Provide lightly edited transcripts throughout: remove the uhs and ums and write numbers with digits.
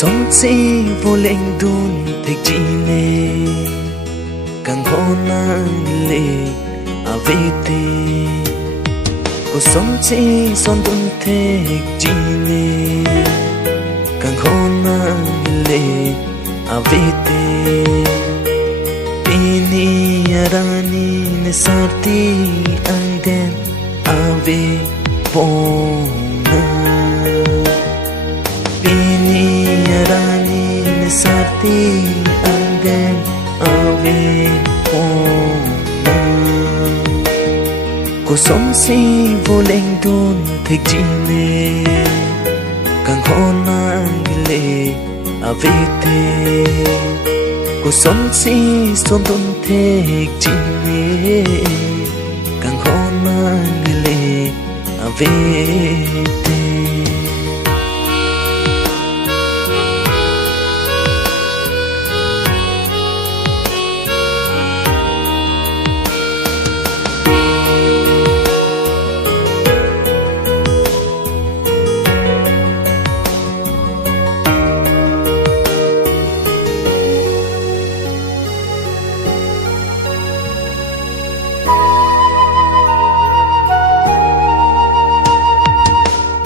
sống si vô lệnh đun thịch chị nè càng hôn nàng lệ à về tê cuộc sống si son đun thịch chị nè càng hôn nàng lệ à về tê ini arani ne sarti ang den à về bona sarti anden ave ona cuộc sống si vô lệnh đun thịch chị nè càng hôn nàng lệ ave tê cuộc sống si son đun thịch chị nè càng hôn nàng lệ ave tê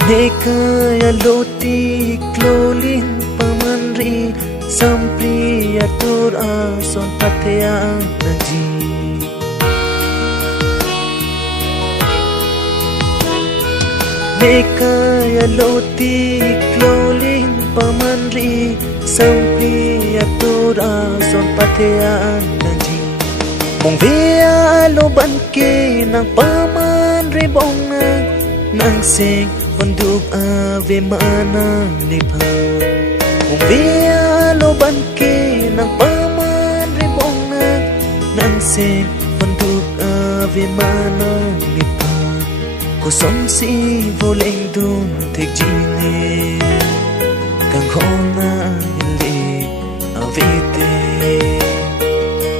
Nekaya loti klolin pamanri sampri atur ason patean naji Nekaya loti klolin pamanri sampri atur ason patean naji mong via lo banke nang pamanri bongang nang sing Panduk ave mana nipa Mong via lo banke nang paman ribonga nang sing panduk ave mana nipa Ko som si vô lệnh đun thịch chị nè càng hona lệ ave tê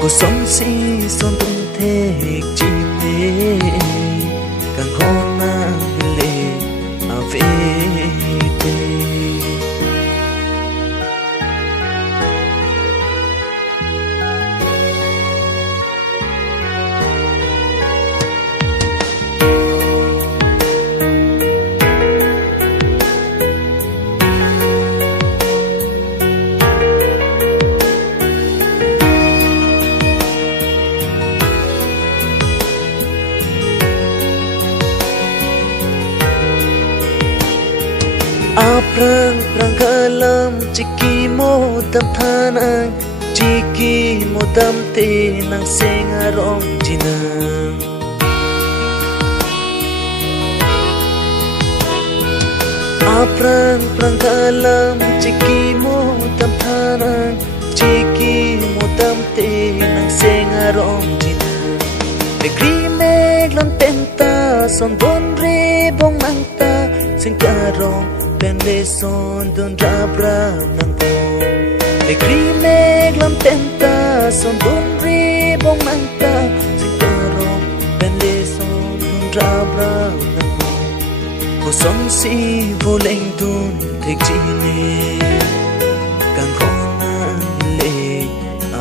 Ko som si son đun thịch chị nè càng hona lệ ave tê Aprang prangkalam chiki mo tam thanang chiki mo tam te nang sengarong jinang Aprang prangkalam chiki mo tam thanang chiki mo tam te nang sengarong jinang Negri meglan tenta son bon re bong mangta singkarong Ben leson don rab nang po Negri meglam tenta son don ribong mangta Sigtarong ben leson don rab nang po Ko som si vô lệnh đun thịch chị nè càng hona lệ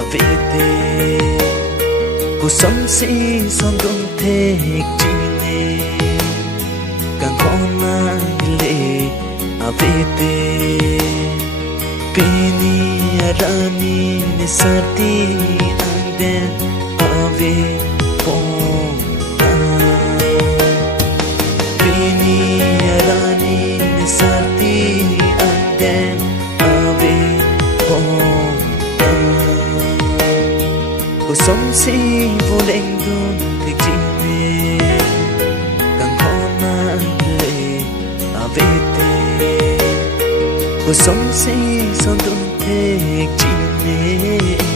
ave tê Ko som si son don thịch chị nè càng hona lệ ave tê Pini arani ne sarti anden ave bona Pini arani ne sarti anden ave bona Ko som si vô lệnh đun thịch chị nè càng hona lệ ave tê Cuộc sống si son đun thịch chị nè